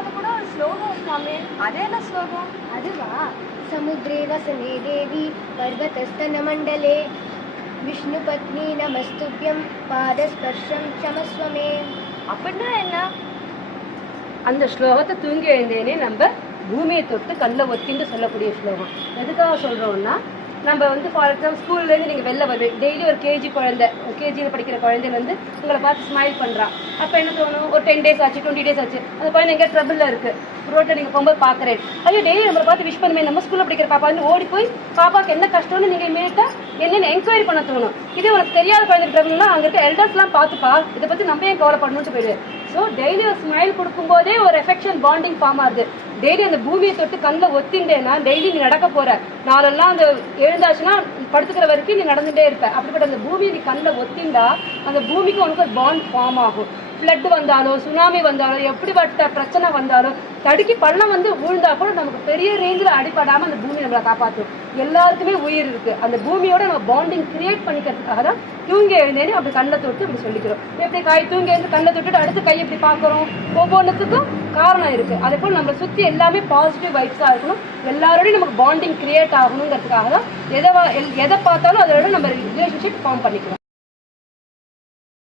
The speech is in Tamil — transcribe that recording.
அது கூட ஒரு ஸ்லோகம் இருக்குமாமே, அது என்ன ஸ்லோகம்? அதுவா? சமுத்ரே வசனே தேவி பர்வதஸ்தன மண்டலே விஷ்ணு பத்னி நமஸ்துப்யம் பாதஸ்பர்ஷம் க்ஷமஸ்வமே. அப்படின்னா என்ன? அந்த ஸ்லோகத்தை தூங்கி எழுந்தேனே நம்ம பூமியை தொட்டு கல்லை ஒத்தின்னு சொல்லக்கூடிய ஸ்லோகம். எதுக்காக சொல்கிறோம்னா, நம்ம ஃபார் எக்ஸாம்பிள் ஸ்கூல்லேருந்து நீங்கள் வெளில வருது, டெய்லி ஒரு கேஜி குழந்தை, கேஜியில் படிக்கிற குழந்தை உங்களை பார்த்து ஸ்மைல் பண்ணுறான். அப்போ என்ன தோணும்? ஒரு 10 days ஆச்சு, 20 days ஆச்சு, அந்த குழந்தை எங்கே ட்ரபிளில் இருக்குது, ரோட்டில் நீங்கள் போகும்போது பார்க்குறேன், ஐயோ டெய்லி நம்மளை பார்த்து விஷ் பண்ணுமே, நம்ம ஸ்கூலில் படிக்கிற பாப்பா ஓடி போய் பாப்பாவுக்கு என்ன கஷ்டம்னு நீங்கள் இமீடியட்டாக என்னென்னு என்கொயரி பண்ண தோணும். இதே உனக்கு தெரியாத குழந்தை ட்ரபிள்னா அங்கே இருக்க எல்டர்ஸ்லாம் பார்த்துப்பா, இதை பற்றி நம்ம ஏன் கவலைப்படணும்னு போயிடுது. ஸோ டெய்லி ஒரு ஸ்மைல் கொடுக்கும்போதே ஒரு எஃபெக்ஷன் பாண்டிங் ஃபார்ம் ஆகுது. டெய்லி அந்த பூமியை தொட்டு கண்ணில் ஒத்திண்டேன்னா டெய்லி நீ நடக்க போகிற, நாளெல்லாம் அந்த எழுந்தாச்சுன்னா படுத்துக்கிற வரைக்கும் நீ நடந்துகிட்டே இருப்ப. அப்படிப்பட்ட அந்த பூமியை நீ கண்ணில் ஒத்திண்டா அந்த பூமிக்கு உனக்கு ஒரு பாண்ட் ஃபார்ம் ஆகும். ஃப்ளட் வந்தாலும், சுனாமி வந்தாலும், எப்படிப்பட்ட பிரச்சனை வந்தாலும், தடுக்கி பள்ளம் விழுந்தா கூட நமக்கு பெரிய ரேஞ்சில் அடிப்படாமல் அந்த பூமி நம்மளை காப்பாற்றும். எல்லாருக்குமே உயிர் இருக்குது. அந்த பூமியோட நம்ம பாண்டிங் கிரியேட் பண்ணிக்கிறதுக்காக தான் தூங்கி எழுந்தேன்னு அப்படி கண்ணை தொட்டு இப்படி சொல்லிக்கிறோம். எப்படி தூங்கி எழுந்து கண்ணை தொட்டுட்டு அடுத்து கை எப்படி பார்க்குறோம்? ஒவ்வொன்றுத்துக்கும் காரணம் இருக்குது. அதே போல் நம்மளை சுற்றி எல்லாமே பாசிட்டிவ் வைப்ஸாக இருக்கணும், எல்லாரோடையும் நமக்கு பாண்டிங் கிரியேட் ஆகணுங்கிறதுக்காக தான் எதை பார்த்தாலும் அதோட நம்ம ரிலேஷன்ஷிப் ஃபார்ம் பண்ணிக்கிறோம்.